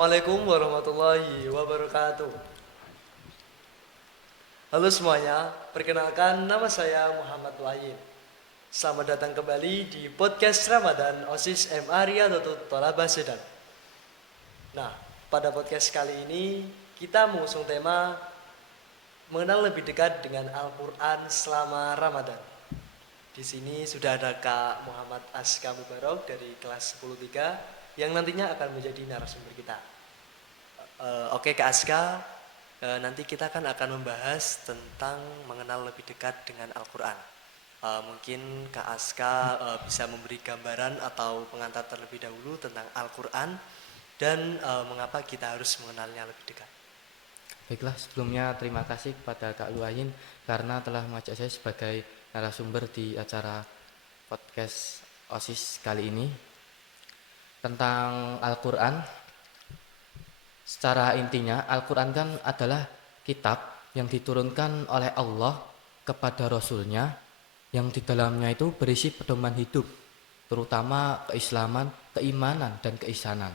Assalamualaikum warahmatullahi wabarakatuh. Halo semuanya, perkenalkan nama saya Muhammad Wahid. Selamat datang kembali di podcast Ramadan OSIS MA Riyadhatul Thalabah Sedan. Nah, pada podcast kali ini kita mengusung tema mengenal lebih dekat dengan Al-Quran selama Ramadan. Di sini sudah ada Kak Muhammad Aska Mubarok dari kelas 10-3 yang nantinya akan menjadi narasumber kita. Oke Kak Aska, nanti kita akan membahas tentang mengenal lebih dekat dengan Al-Quran. Mungkin Kak Aska bisa memberi gambaran atau pengantar terlebih dahulu tentang Al-Quran dan mengapa kita harus mengenalnya lebih dekat. Baiklah, sebelumnya terima kasih kepada Kak Luayin karena telah mengajak saya sebagai narasumber di acara podcast OSIS kali ini. Tentang Al-Quran, secara intinya Al-Quran kan adalah kitab yang diturunkan oleh Allah kepada Rasulnya, yang di dalamnya itu berisi pedoman hidup, terutama keislaman, keimanan, dan keihsanan.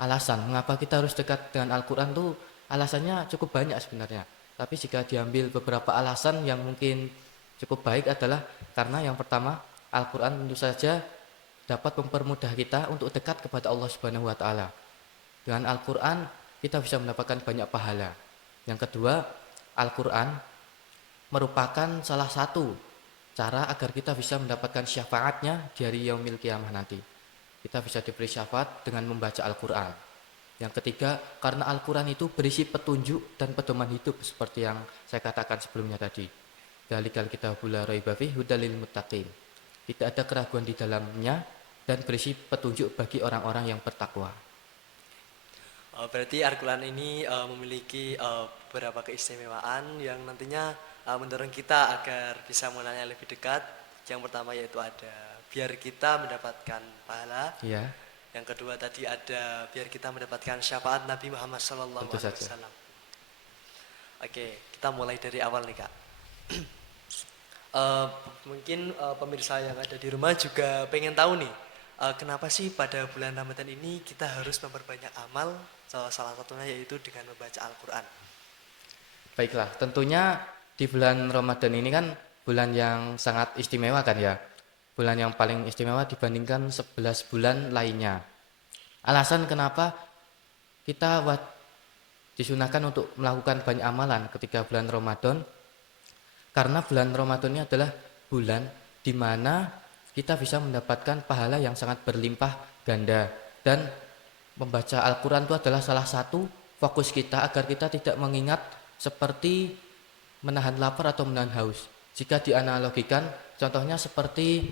Alasan mengapa kita harus dekat dengan Al-Quran itu alasannya cukup banyak sebenarnya. Tapi jika diambil beberapa alasan yang mungkin cukup baik adalah karena yang pertama, Al-Quran tentu saja dapat mempermudah kita untuk dekat kepada Allah Subhanahu wa taala. Dengan Al-Quran kita bisa mendapatkan banyak pahala. Yang kedua, Al-Quran merupakan salah satu cara agar kita bisa mendapatkan syafaatnya di hari yaumil qiyamah nanti. Kita bisa diberi syafaat dengan membaca Al-Quran. Yang ketiga, karena Al-Quran itu berisi petunjuk dan pedoman hidup seperti yang saya katakan sebelumnya tadi. Dzalikal kitabul la raiba fihi hudal lil muttaqin. Tidak ada keraguan di dalamnya dan berisi petunjuk bagi orang-orang yang bertakwa. Berarti Al-Quran ini memiliki beberapa keistimewaan yang nantinya mendorong kita agar bisa mengenalnya lebih dekat. Yang pertama yaitu ada biar kita mendapatkan pahala. Ya. Yang kedua tadi ada biar kita mendapatkan syafaat Nabi Muhammad SAW. Oke, kita mulai dari awal nih Kak. Mungkin pemirsa yang ada di rumah juga pengen tahu nih, kenapa sih pada bulan Ramadan ini kita harus memperbanyak amal, salah satunya yaitu dengan membaca Al-Quran. Baiklah, tentunya di bulan Ramadan ini kan bulan yang sangat istimewa kan ya. Bulan yang paling istimewa dibandingkan 11 bulan lainnya. Alasan kenapa kita disunahkan untuk melakukan banyak amalan ketika bulan Ramadan, karena bulan Ramadan ini adalah bulan di mana kita bisa mendapatkan pahala yang sangat berlimpah ganda, dan membaca Al-Quran itu adalah salah satu fokus kita agar kita tidak mengingat seperti menahan lapar atau menahan haus. Jika dianalogikan, contohnya seperti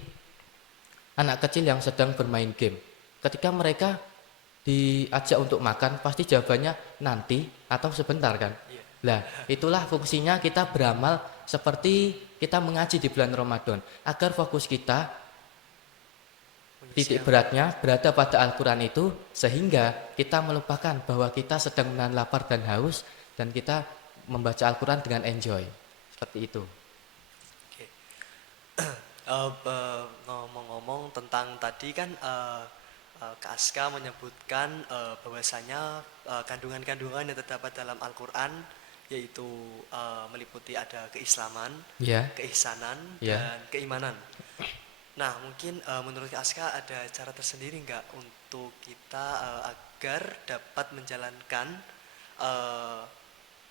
anak kecil yang sedang bermain game. Ketika mereka diajak untuk makan, pasti jawabannya nanti atau sebentar kan. Nah, itulah fungsinya kita beramal seperti kita mengaji di bulan Ramadan, agar fokus kita, titik beratnya berada pada Al-Quran itu, sehingga kita melupakan bahwa kita sedang menahan lapar dan haus, dan kita membaca Al-Quran dengan enjoy. Seperti itu. Oke. Ngomong-ngomong tentang tadi kan Kak Aska menyebutkan bahwasanya kandungan-kandungan yang terdapat dalam Al-Quran yaitu meliputi ada keislaman, keihsanan, dan keimanan. Nah, mungkin menurut Kak Aska ada cara tersendiri nggak untuk kita agar dapat menjalankan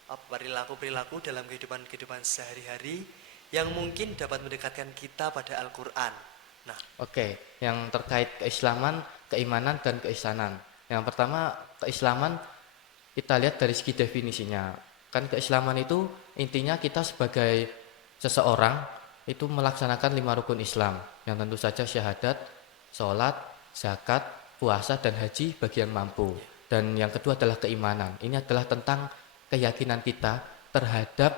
perilaku-perilaku dalam kehidupan sehari-hari yang mungkin dapat mendekatkan kita pada Al-Quran. Nah, oke, yang terkait keislaman, keimanan, dan keihsanan. Yang pertama, keislaman kita lihat dari segi definisinya. Kan keislaman itu intinya kita sebagai seseorang itu melaksanakan 5 rukun Islam, yang tentu saja syahadat, sholat, zakat, puasa, dan haji bagi yang mampu. Dan yang kedua adalah keimanan. Ini adalah tentang keyakinan kita terhadap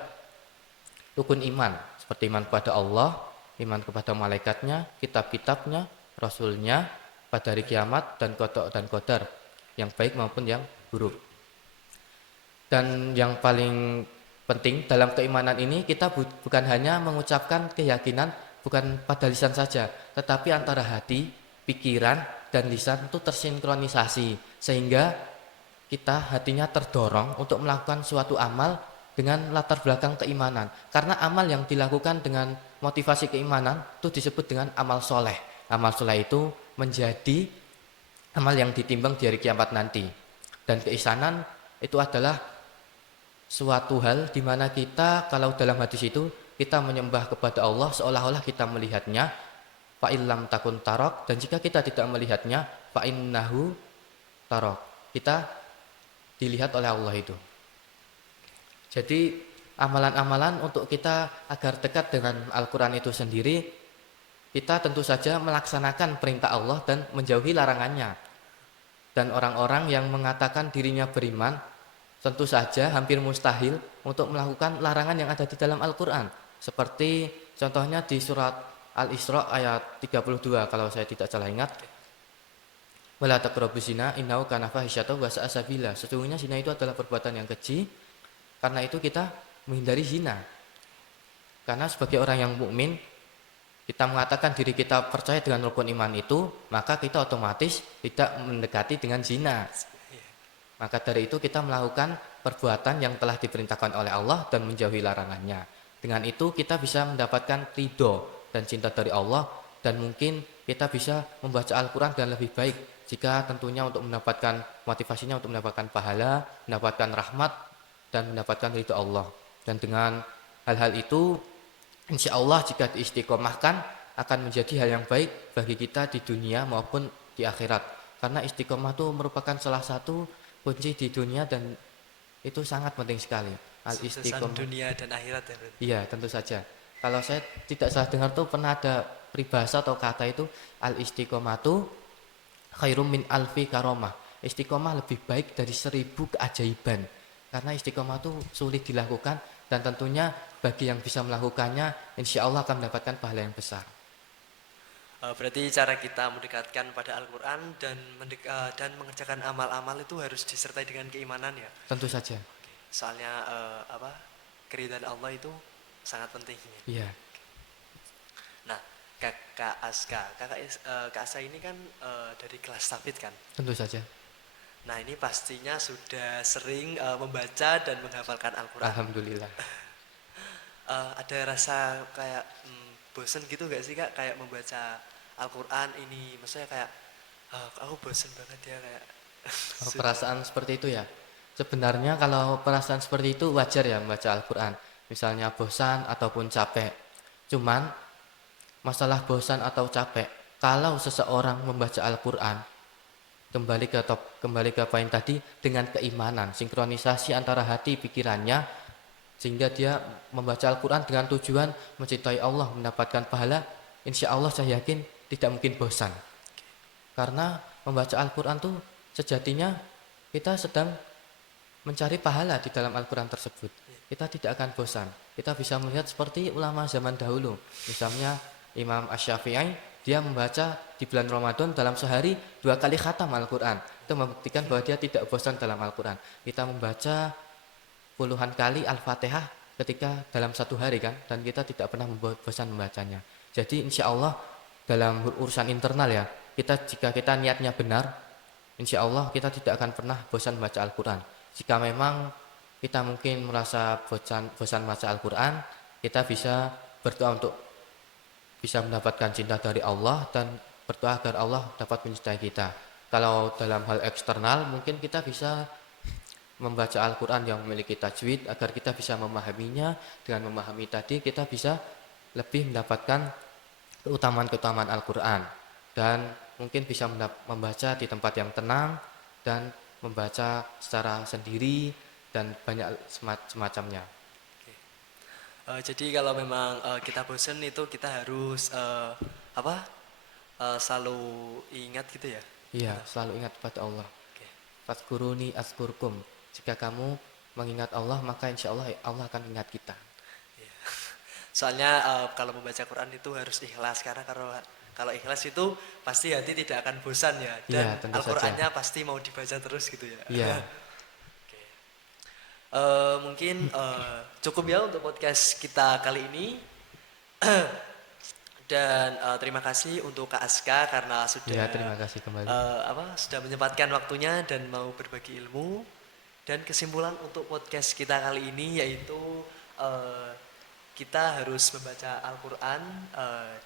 rukun iman, seperti iman kepada Allah, iman kepada malaikatnya, kitab-kitabnya, rasulnya, pada hari kiamat, dan qada dan qadar, yang baik maupun yang buruk. Dan yang paling penting dalam keimanan ini, kita bukan hanya mengucapkan keyakinan bukan pada lisan saja, tetapi antara hati, pikiran, dan lisan itu tersinkronisasi, sehingga kita hatinya terdorong untuk melakukan suatu amal dengan latar belakang keimanan. Karena amal yang dilakukan dengan motivasi keimanan itu disebut dengan amal soleh. Amal soleh itu menjadi amal yang ditimbang di hari kiamat nanti. Dan keisanan itu adalah suatu hal di mana kita kalau dalam hadis itu kita menyembah kepada Allah seolah-olah kita melihatnya, fa illam takun tarok, dan jika kita tidak melihatnya, fa innahu tarok. Kita dilihat oleh Allah itu. Jadi amalan-amalan untuk kita agar dekat dengan Al-Quran itu sendiri, kita tentu saja melaksanakan perintah Allah dan menjauhi larangannya. Dan orang-orang yang mengatakan dirinya beriman, tentu saja hampir mustahil untuk melakukan larangan yang ada di dalam Al-Quran. Seperti contohnya di surat Al-Isra ayat 32 kalau saya tidak salah ingat. Wala taqrabuz zina innahu kana fahisyatan wa sa'a sabila. Sesungguhnya zina itu adalah perbuatan yang keji. Karena itu kita menghindari zina. Karena sebagai orang yang mukmin, kita mengatakan diri kita percaya dengan rukun iman itu, maka kita otomatis tidak mendekati dengan zina. Maka dari itu kita melakukan perbuatan yang telah diperintahkan oleh Allah dan menjauhi larangannya. Dengan itu kita bisa mendapatkan ridho dan cinta dari Allah, dan mungkin kita bisa membaca Al-Quran dengan lebih baik jika tentunya untuk mendapatkan motivasinya untuk mendapatkan pahala, mendapatkan rahmat, dan mendapatkan ridho Allah. Dan dengan hal-hal itu, insya Allah jika diistiqomahkan akan menjadi hal yang baik bagi kita di dunia maupun di akhirat. Karena istiqomah itu merupakan salah satu kunci di dunia dan itu sangat penting sekali. Suksesan dunia dan akhirat ya berarti. Iya, tentu saja. Kalau saya tidak salah dengar tuh pernah ada peribahasa atau kata itu al-istiqomatu khairum min alfi karomah. Istiqomah lebih baik dari 1000 keajaiban. Karena istiqomah itu sulit dilakukan dan tentunya bagi yang bisa melakukannya insya Allah akan mendapatkan pahala yang besar. Berarti cara kita mendekatkan pada Al-Quran dan mengerjakan amal-amal itu harus disertai dengan keimanan ya. Tentu saja. Soalnya keridhaan Allah itu sangat penting. Iya, Nah, Kak Aska ini kan dari kelas Tafid kan. tentu saja. Nah, ini pastinya sudah sering membaca dan menghafalkan Al-Quran. Alhamdulillah. Ada rasa kayak bosen gitu gak sih Kak, kayak membaca Al-Quran ini, maksudnya kayak aku bosen banget ya kayak. Perasaan seperti itu ya. Sebenarnya kalau perasaan seperti itu wajar ya membaca Al-Quran. Misalnya bosan ataupun capek. Cuman masalah bosan atau capek, kalau seseorang membaca Al-Quran, kembali ke poin tadi, dengan keimanan, sinkronisasi antara hati pikirannya, sehingga dia membaca Al-Quran dengan tujuan mencintai Allah, mendapatkan pahala, insya Allah saya yakin tidak mungkin bosan. Karena membaca Al-Quran itu sejatinya kita sedang mencari pahala di dalam Al-Quran tersebut. Kita tidak akan bosan. Kita bisa melihat seperti ulama zaman dahulu. Misalnya Imam Asy-Syafi'i, dia membaca di bulan Ramadan dalam sehari 2 kali khatam Al-Quran. Itu membuktikan bahwa dia tidak bosan dalam Al-Quran. Kita membaca puluhan kali Al-Fatihah ketika dalam satu hari kan, dan kita tidak pernah bosan membacanya. Jadi insya Allah dalam urusan internal ya, jika kita niatnya benar, insya Allah kita tidak akan pernah bosan membaca Al-Quran. Jika memang kita mungkin merasa bosan membaca Al-Quran, kita bisa berdoa untuk bisa mendapatkan cinta dari Allah dan berdoa agar Allah dapat mencintai kita. Kalau dalam hal eksternal mungkin kita bisa membaca Al-Quran yang memiliki tajwid agar kita bisa memahaminya. Dengan memahami tadi kita bisa lebih mendapatkan keutamaan-keutamaan Al-Quran, dan mungkin bisa membaca di tempat yang tenang dan membaca secara sendiri dan banyak semacamnya. Jadi kalau memang kita bosen itu kita harus selalu ingat gitu ya. Iya, selalu ingat pada Allah. Oke. Fadhkuruni azkurkum. Jika kamu mengingat Allah, maka insya Allah Allah akan ingat kita. Iya. Soalnya kalau membaca Quran itu harus ikhlas, karena kalau ikhlas itu pasti hati tidak akan bosan ya, dan Iya, tentu Al-Qur'annya pasti mau dibaca terus gitu ya. Iya. Oke. Mungkin cukup ya untuk podcast kita kali ini. Dan terima kasih untuk Kak Aska karena sudah Ya, terima kasih kembali. sudah menyempatkan waktunya dan mau berbagi ilmu. Dan kesimpulan untuk podcast kita kali ini yaitu eh, kita harus membaca Al-Quran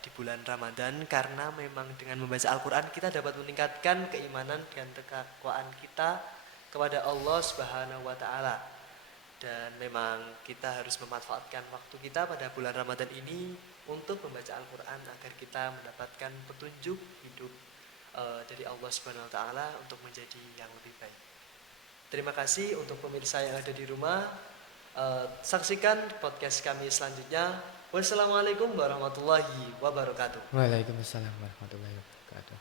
di bulan Ramadan karena memang dengan membaca Al-Quran kita dapat meningkatkan keimanan dan ketakwaan kita kepada Allah Subhanahu wa taala. Dan memang kita harus memanfaatkan waktu kita pada bulan Ramadan ini untuk membaca Al-Quran agar kita mendapatkan petunjuk hidup dari Allah Subhanahu wa taala untuk menjadi yang lebih baik. Terima kasih untuk pemirsa yang ada di rumah. Saksikan podcast kami selanjutnya. Wassalamualaikum warahmatullahi wabarakatuh. Waalaikumsalam warahmatullahi wabarakatuh.